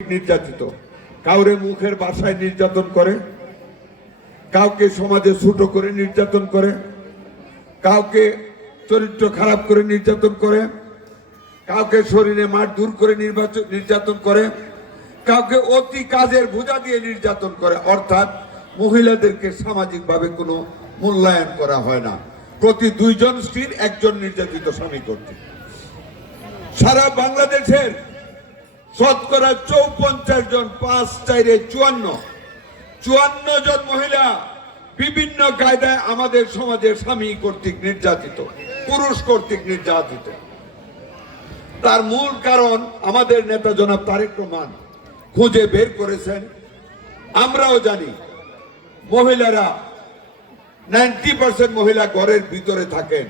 নির্যাতিত। কাউরে মুখের বাসায় নির্যাতন করে, কাউকে সমাজে ছোট করে নির্যাতন করে, কাউকে চরিত্র খারাপ করে নির্যাতন করে, কাউকে শরীরে মার দূর করে নির্বাচন, নির্যাতন করে, কাউকে অতি কাজের বোঝা দিয়ে নির্যাতন করে। অর্থাৎ মহিলাদেরকে সামাজিকভাবে কোনো মূল্যায়ন করা হয় না। প্রতি দুইজন স্ত্রীর একজন নির্যাতিত স্বামী কর্তৃক। সারা বাংলাদেশের শতকরা চৌপঞ্চাশ জন পাঁচ চাইরে চুয়ান্ন। চুয়ান্ন জন মহিলা বিভিন্ন কায়দায় আমাদের সমাজের স্বামী কর্তৃক নির্যাতিত, পুরুষ কর্তৃক নির্যাতিত। তার মূল কারণ আমাদের নেতা জনাব তারেক রহমান খুঁজে বের করেছেন। আমরাও জানি মহিলারা নাইনটি পার্সেন্ট মহিলা ঘরের ভিতরে থাকেন।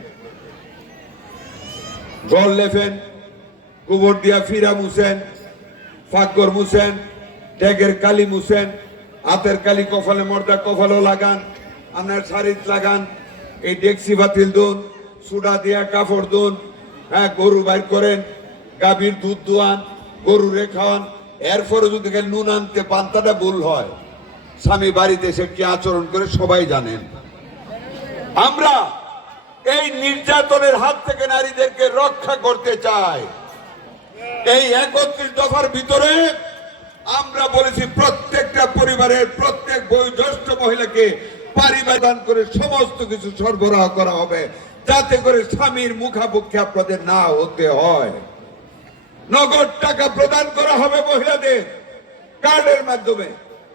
জল লেফেন, গোবর দিয়া ফিরা মুছেন ফাকর মুছেন ট্যাগের কালি মুছেন হাতের কালি কপালে মর্দা, কপালও লাগান আপনার শাড়িত লাগান, এই ডেক্সি বাতিল দুন, সুডা দিয়া কাপড় দুন হ্যাঁ গরু বাইর করেন, গাভীর দুধ দোয়ান, গরু রে খাওয়ান, এরপরে যদি নুন আনতে পান্তাটা ভুল হয়। স্বামী বাড়িতে এসে কি আচরণ করে সবাই জানেন। আমরা এই নির্যাতনের হাত থেকে নারীদেরকে রক্ষা করতে চাই। এই একত্রিশ দফার ভিতরে আমরা বলেছি প্রত্যেকটা পরিবারের প্রত্যেক বয়োজ্যেষ্ঠ মহিলাকে পারিবার দান করে সমস্ত কিছু সরবরাহ করা হবে। যাতে করে স্বামীর মুখাপক্ষে আপনাদের না হতে হয়। নগদ টাকা প্রদান করা হবে মহিলাদের কার্ডের মাধ্যমে।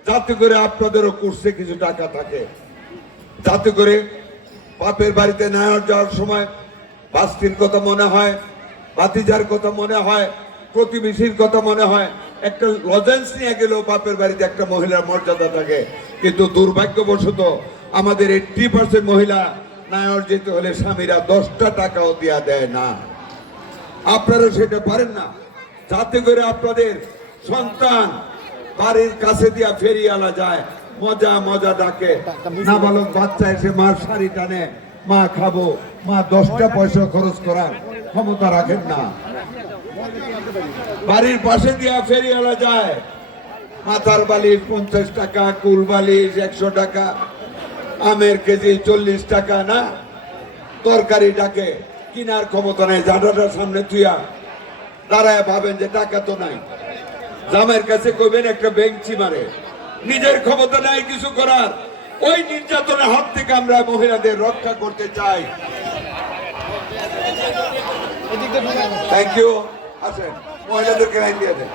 যাতে করে আপনাদেরও কোর্সে কিছু টাকা থাকে। যাতে করে বাপের বাড়িতে না যাওয়ার সময় বাস্তির কথা মনে হয়। বাতিজার কথা মনে হয়, প্রতিবেশীর কথা মনে হয়। একটা লজেন্স নিয়ে গেলেও বাপের বাড়িতে একটা মহিলার মর্যাদা থাকে। কিন্তু দুর্ভাগ্যবশত আমাদের এইটটি পার্সেন্ট মহিলা নায়র যেতে হলে স্বামীরা দশটা টাকাও দেয়া দেয় না। আপনারা সেটা পারেন না। যাতে করে আপনাদের সন্তান বাড়ির কাছে দিয়া ফেরিয়ে আনা যায়। মজা মজা ডাকে। নাবালক বাচ্চা এসে মার শাড়ি টানে। মা খাব। মা দশটা পয়সা খরচ করার ক্ষমতা রাখেন না। বাড়ির পাশে দিয়া আনা যায়। মাথার বালিশ পঞ্চাশ টাকা, কুল বালিশ একশো টাকা, আমের কেজি চল্লিশ টাকা, না? তরকারি ডাকে, কিনার ক্ষমতা নেই জানাটার সামনে তুইয়া দাঁড়ায় ভাবেন যে টাকা তো নাই। জামের কাছে কইবেন, একটা বেঞ্চি মারে। নিজের ক্ষমতা নাই কিছু করার। ওই নির্যাতনের হাত থেকে আমরা মহিলাদের রক্ষা করতে চাই। থ্যাংক ইউ আসেন মহিলাদেরকে লাইন দিয়ে দেন।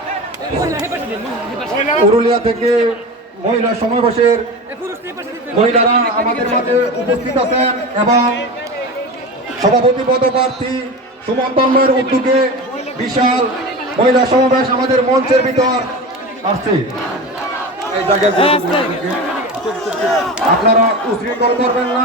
পুরুলিয়া থেকে মহিলা সমাবেশের মহিলারা আমাদের মাঝে উপস্থিত আছেন এবং সভাপতি পদপ্রার্থী সুমন তন্ময়ের উদ্যোগে বিশাল মহিলা সমাবেশ আমাদের মঞ্চের ভিতর আসছে। এই জায়গায় আপনারা উশৃঙ্খল করবেন না।